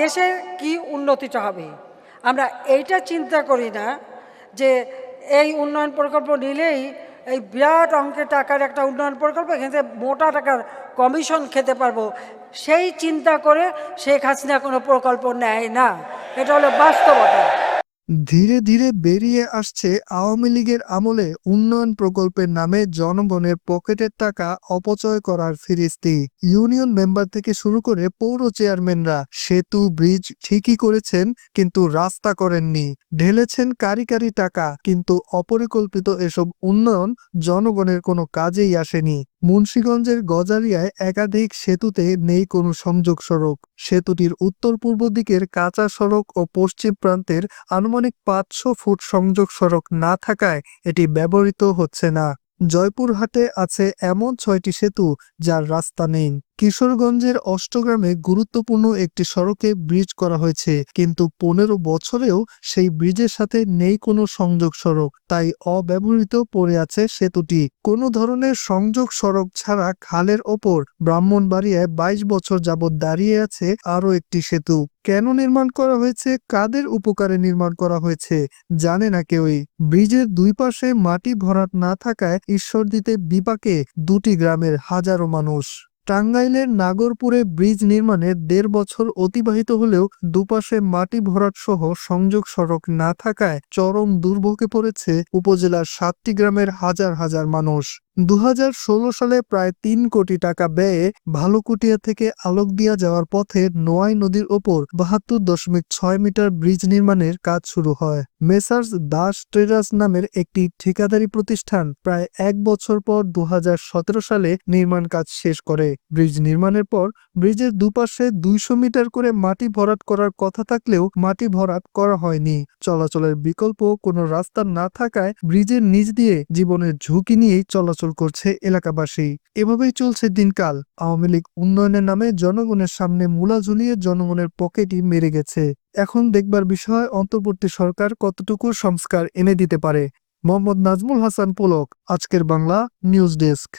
দেশের কি উন্নতিটা হবে আমরা এইটা চিন্তা করি না যে এই উন্নয়ন প্রকল্প নিলেই এই বিরাট অঙ্কের টাকার একটা উন্নয়ন প্রকল্প এখানে মোটা টাকার কমিশন খেতে পারবো সেই চিন্তা করে শেখ হাসিনা কোনো প্রকল্প নেয় না। এটা হলো বাস্তবতা। ধীরে ধীরে বেরিয়ে আসছে আওয়ামী লীগের আমলে উন্নয়ন প্রকল্পের নামে জনগণের পকেটের টাকা অপচয় করার ফিরিস্তি। ইউনিয়ন মেম্বার থেকে শুরু করে পৌর চেয়ারম্যানরা সেতু ব্রিজ ঠিকই করেছেন, কিন্তু রাস্তা করেননি। ঢেলেছেন কারি কারি টাকা, কিন্তু অপরিকল্পিত এসব উন্নয়ন জনগণের কোনো কাজেই আসেনি। মুন্সিগঞ্জের গজারিয়ায় একাধিক সেতুতে নেই কোনো সংযোগ সড়ক। সেতুটির উত্তর পূর্ব দিকের কাঁচা সড়ক ও পশ্চিম প্রান্তের আনুমানিক ৫০০ ফুট সংযোগ সড়ক না থাকায় এটি ব্যবহৃত হচ্ছে না। জয়পুরহাটে আছে এমন ৬টি সেতু যার রাস্তা নেই। কিশোরগঞ্জের অষ্টগ্রামে গুরুত্বপূর্ণ একটি সড়কে ব্রিজ করা হয়েছে, কিন্তু ১৫ বছরেও সেই ব্রিজের সাথে নেই কোনো সংযোগ সড়ক, তাই অব্যবহৃত পড়ে আছে সেতুটি। কোনো ধরনের সংযোগ সড়ক ছাড়া খালের ওপর ব্রাহ্মণবাড়িয়ায় ২২ বছর যাবৎ দাঁড়িয়ে আছে আরও একটি সেতু। কেন নির্মাণ করা হয়েছে, কাদের উপকারে নির্মাণ করা হয়েছে জানে না কেউই। ব্রিজের দুই পাশে মাটি ভরাট না থাকায় ঈশ্বরদীতে বিপাকে দুটি গ্রামের হাজারো মানুষ। টাঙ্গাইলের নাগরপুরে ব্রিজ নির্মাণে ১.৫ বছর অতিবাহিত হলেও দুপাশে মাটি ভরাট সহ সংযোগ সড়ক না থাকায় চরম দুর্ভোগে পড়েছে উপজেলার ৭টি গ্রামের হাজার হাজার মানুষ। ২০১৬ সালে প্রায় ৩ কোটি টাকা ব্যয়ে ভালুকুটিয়া থেকে আলোকদিয়া যাওয়ার পথে নোয়াই নদীর ওপর ৭২.৬ মিটার ব্রিজ নির্মাণের কাজ শুরু হয়। মেসার্স দাস ট্রেডার্স নামের একটি ঠিকাদারি প্রতিষ্ঠান প্রায় ১ বছর পর ২০১৭ সালে নির্মাণ কাজ শেষ করে। ব্রিজ নির্মাণের পর ব্রিজের দুপাশে ২০০ মিটার করে মাটি ভরাট করার কথা থাকলেও মাটি ভরাট করা হয়নি। চলাচলের বিকল্প কোনো রাস্তা না থাকায় ব্রিজের নিচ দিয়ে জীবনের ঝুঁকি নিয়েই চলাচল করছে এলাকাবাসী। এভাবেই চলছে দিনকাল। আওয়ামী লীগ উন্নয়নের নামে জনগণের সামনে মূলা ঝুলিয়ে জনগণের পকেটই মেরে গেছে। এখন দেখবার বিষয় অন্তর্বর্তী সরকার কতটুকু সংস্কার এনে দিতে পারে। মোহাম্মদ নাজমুল হাসান পুলক, আজকের বাংলা নিউজ ডেস্ক।